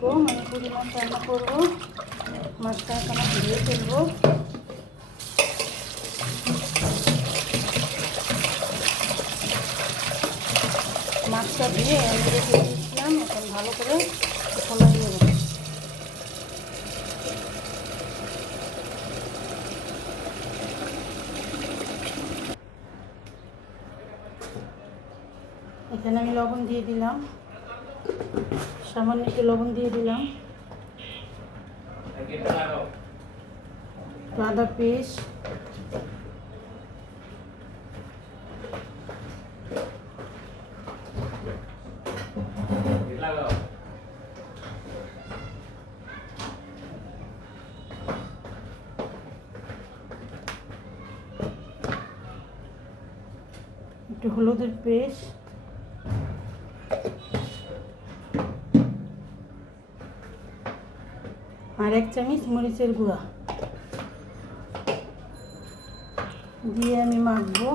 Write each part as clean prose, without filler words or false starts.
কম, আমি পরিমাণ রান্না করবো। মাছটা এখন ধুয়ে ফেলবো। মাছটা দিয়ে আমি রেখে দিয়েছিলাম, এখন ভালো করে ফলাই দেবো। এখানে আমি লবণ দিয়ে দিলাম, সামান্য একটু লবণ দিয়ে দিলাম, আদা পেস্ট, একটু হলুদের পেস্ট, আর 1 চামচ মরিচের গুঁড়া দিয়ে আমি মাখবো।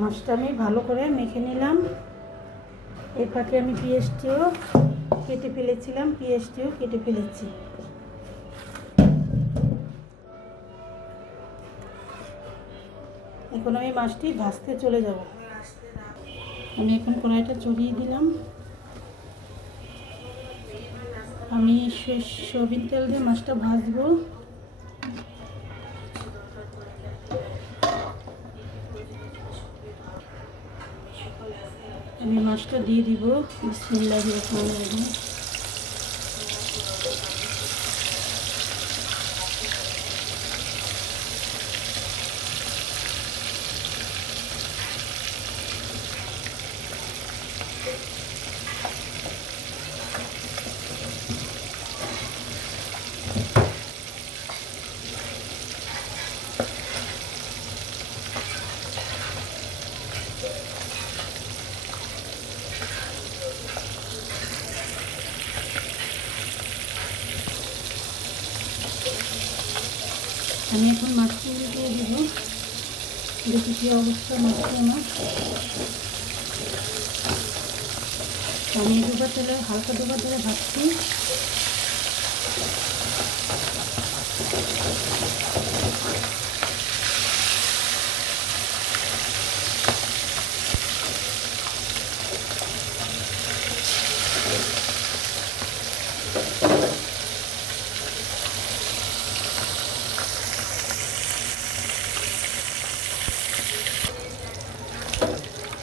মাছটা আমি ভালো করে মেখে নিলাম। এর ফাঁকে আমি পেঁয়াজটিও কেটে ফেলেছিলাম, পেঁয়াজটিও কেটে ফেলেছি। এখন আমি মাছটি ভাজতে চলে যাব। আমি এখন কড়াইটা চড়িয়ে দিলাম। আমি সয়াবিন তেল দিয়ে মাছটা ভাজবো। আমি মাছটা দিয়ে দিব। বিসমিল্লাহির রহমানির রহিম। আমি এখন মাছটি দিয়ে দিব। দেখি কী অবস্থা মাছটি আমার। আমি দুবার তেলে হালকা দুবার তেলে ভাজছি।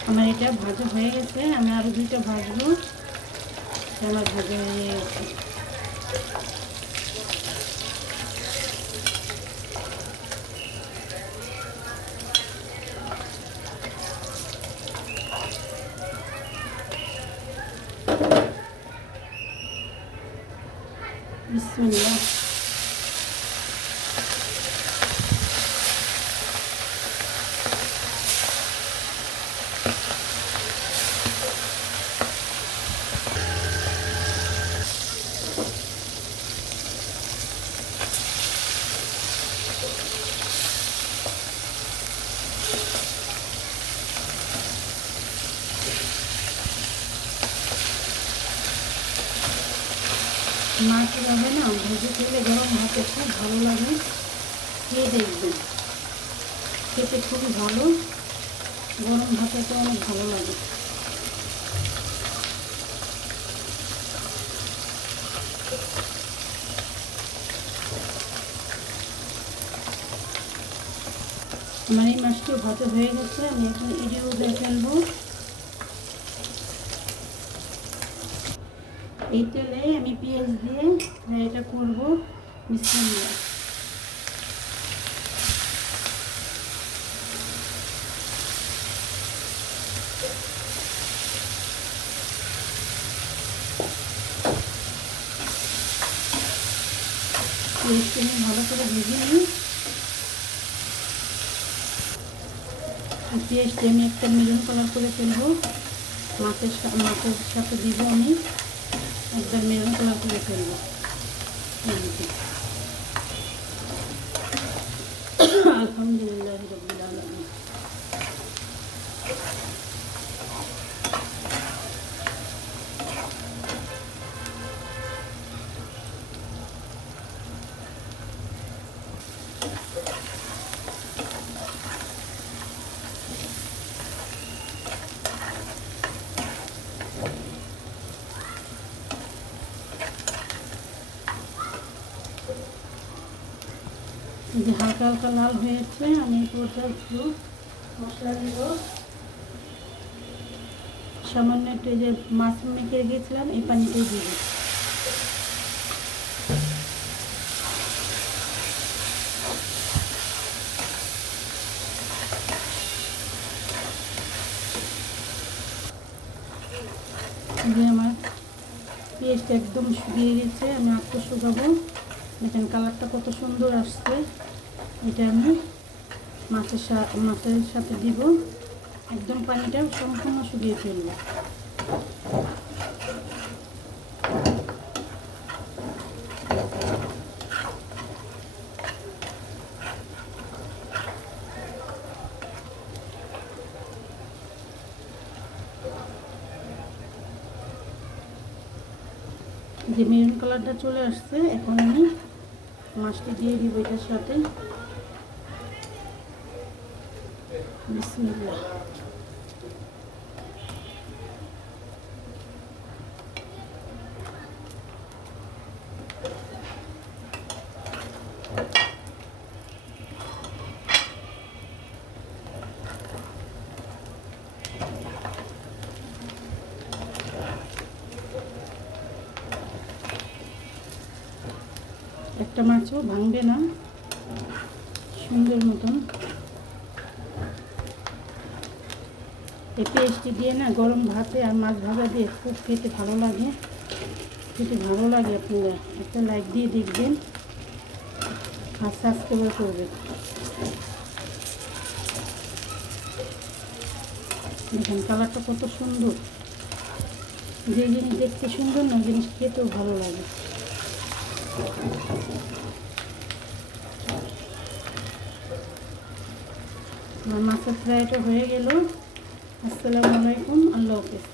আমার এটা ভাজা হয়ে গেছে, আমি আরও 2টা ভাজবো। আমার ভাজা হয়ে গেছে। বিসমিল্লাহ। মাছ যাবে না, ভেজে খেলে গরম ভাতে খুব ভালো লাগে। খেয়ে দেখবেন, খেতে খুবই ভালো। গরম ভাতে তো অনেক ভালো লাগে। আমার এই মাছটিও ভাজা হয়ে গেছে। আমি এখন এডিও দিয়ে ফেলবো। এই তেলে আমি পেঁয়াজ দিয়ে এটা করব। বিসমিল্লাহ। পেস্ট আমি ভালো করে ভেজে নিই। পেস্ট আমি একটা মেরুন কালার করে ফেলবো, মাছের সাথে দিব আমি, একবার মেরুন কালার করে ফেলবো। আলহামদুলিল্লাহ রাব্বিল আলামিন। যে হালকা হালকা লাল হয়েছে, আমি এই পর্যায়ে একটু মশলা দিব। সামান্য একটু যে মাছ মেখে গিয়েছিলাম এই পানিটাই দিব। যে আমার পেস্ট একদম শুকিয়ে গেছে, আমি আটটা শুকাবো। দেখেন কালারটা কত সুন্দর আসছে। এটা আমি মাছের সাথে দিব, একদম পানিটা সম্পূর্ণ শুকিয়ে ফেলব। যে মেরুন কালারটা চলে আসছে, এখন আমি মাছটি দিয়ে দিব এটার সাথে। বিসমিল্লাহ। একটা মাছও ভাঙবে না, সুন্দর মতন। এই পেস্টটি দিয়ে না গরম ভাতে আর মাছ ভাজা দিয়ে খুব খেতে ভালো লাগে, আপনারা একটা লাইক দিয়ে দেখবেন আর সাবস্ক্রাইব করবেন। দেখেন কালারটা কত সুন্দর। যে জিনিস দেখতে সুন্দর না, জিনিস খেতেও ভালো লাগে। আমার মাছের ফ্রাইটা হয়ে গেল। আসসালামু আলাইকুম, আল্লাহ হাফেজ।